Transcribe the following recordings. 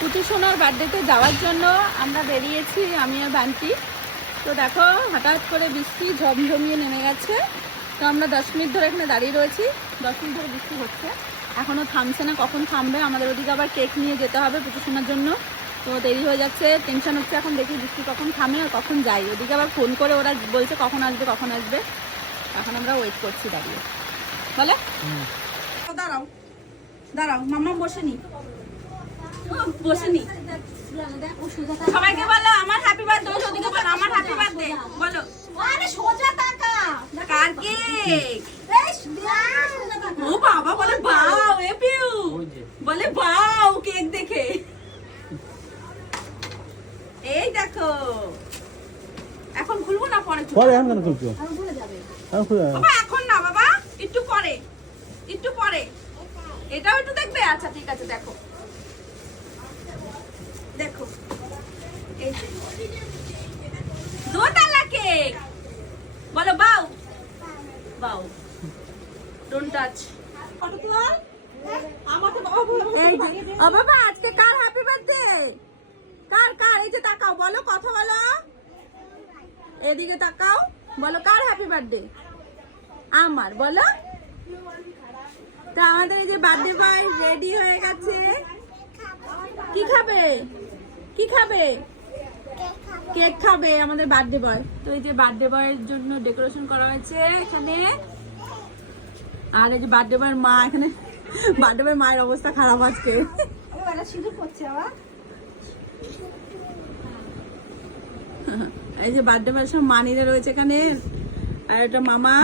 পুচু সোনার বার্থডেতে যাওয়ার জন্য আমরা বেরিয়েছি আমি আর বান্টি। তো দেখো হঠাৎ করে বৃষ্টি ঝমঝমিয়ে নেমে গেছে। তো আমরা 10 মিনিট ধরে এখানে দাঁড়িয়ে রয়েছি। 10 মিনিট ধরে বৃষ্টি হচ্ছে, এখনও থামছে না। কখন থামবে? আমাদের ওদিকে আবার কেক নিয়ে যেতে হবে পুচু সোনার জন্য। তো দেরি হয়ে যাচ্ছে, টেনশন হচ্ছে। এখন দেখি বৃষ্টি কখন থামে আর কখন যাই। ওদিকে আবার ফোন করে ওরা বলছে কখন আসবে কখন আসবে। এখন আমরা ওয়েট করছি দাঁড়িয়ে। বলে দাঁড়াও দাঁড়াও, মাম্মা বসে নি, বসে নি। সবাইকে বলো আমার হ্যাপি বার্থডে। ওদিকে বলো আমার হ্যাপি বার্থডে বলো। আরে সোজা তাকা, কার কেক? ও বাবা বলে বাও। এ পিউ বলে বাও কেক দেখে। এই দেখো, এখন খুলবো না পরে? পরে এখন কেন খুলছো? এখন খুলে যাবে বাবা এখন না বাবা, একটু পরে, একটু পরে। এটাও একটু দেখবে? আচ্ছা ঠিক আছে, দেখো দেখো, এই যে দোতলা কেক। বলো বাউ বাউ, ডোন্ট টাচ। বাবা আজকে কার হ্যাপি বার্থডে? কার কার? এই যে তাকাও, বলো কথা বলো, এদিকে তাকাও, বলো কার হ্যাপি বার্থডে? আমার। বলো। তো আমাদের এই যে বার্থডে বয় রেডি হয়ে গেছে। কি খাবে? কি খাবে? কেক খাবে আমাদের বার্থডে বয়। তো এই যে বার্থডে বয়ের জন্য ডেকোরেশন করা হয়েছে এখানে। আর এই যে বার্থডে বয়ের মা এখানে, বার্থডে বয়ের মায়ের অবস্থা খারাপ আজকে। এই যে বার্থডে বয়ের সব মানিরা রয়েছে এখানে। আর এটা মামা।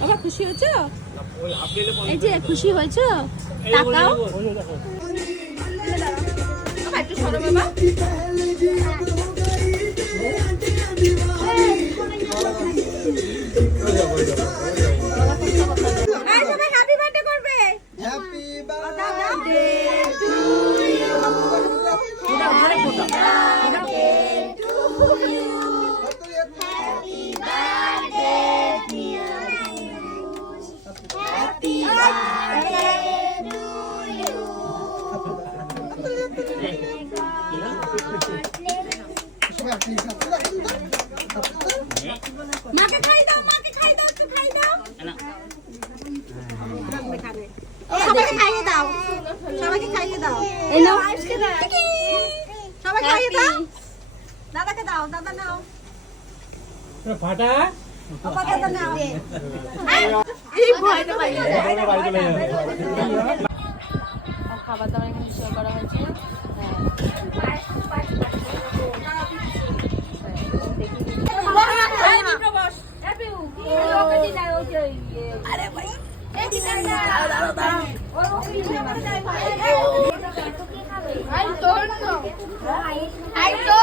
বাবা খুশি হয়েছো? এই যে খুশি হয়েছো? তাকাও বাবা, একটু সরো বাবা। সবাই হ্যাপি বার্থডে করবে। Happy birthday to you. মাকে খাই দাও, মাকে খাই দাও, একটু খাই দাও। সবাইকে খাইয়ে দাও, সবাইকে খাইয়ে দাও। এই নাও আইসকে দাও, সবাই খাইয়ে দাও। দাদাকে দাও, দাদা নাও। ফাটা দাদা নাও। এই ভয়টা বাইরে। খাবার দাবার এখানে শেয়ার করা হয়েছে। আরে ভাই I don't know.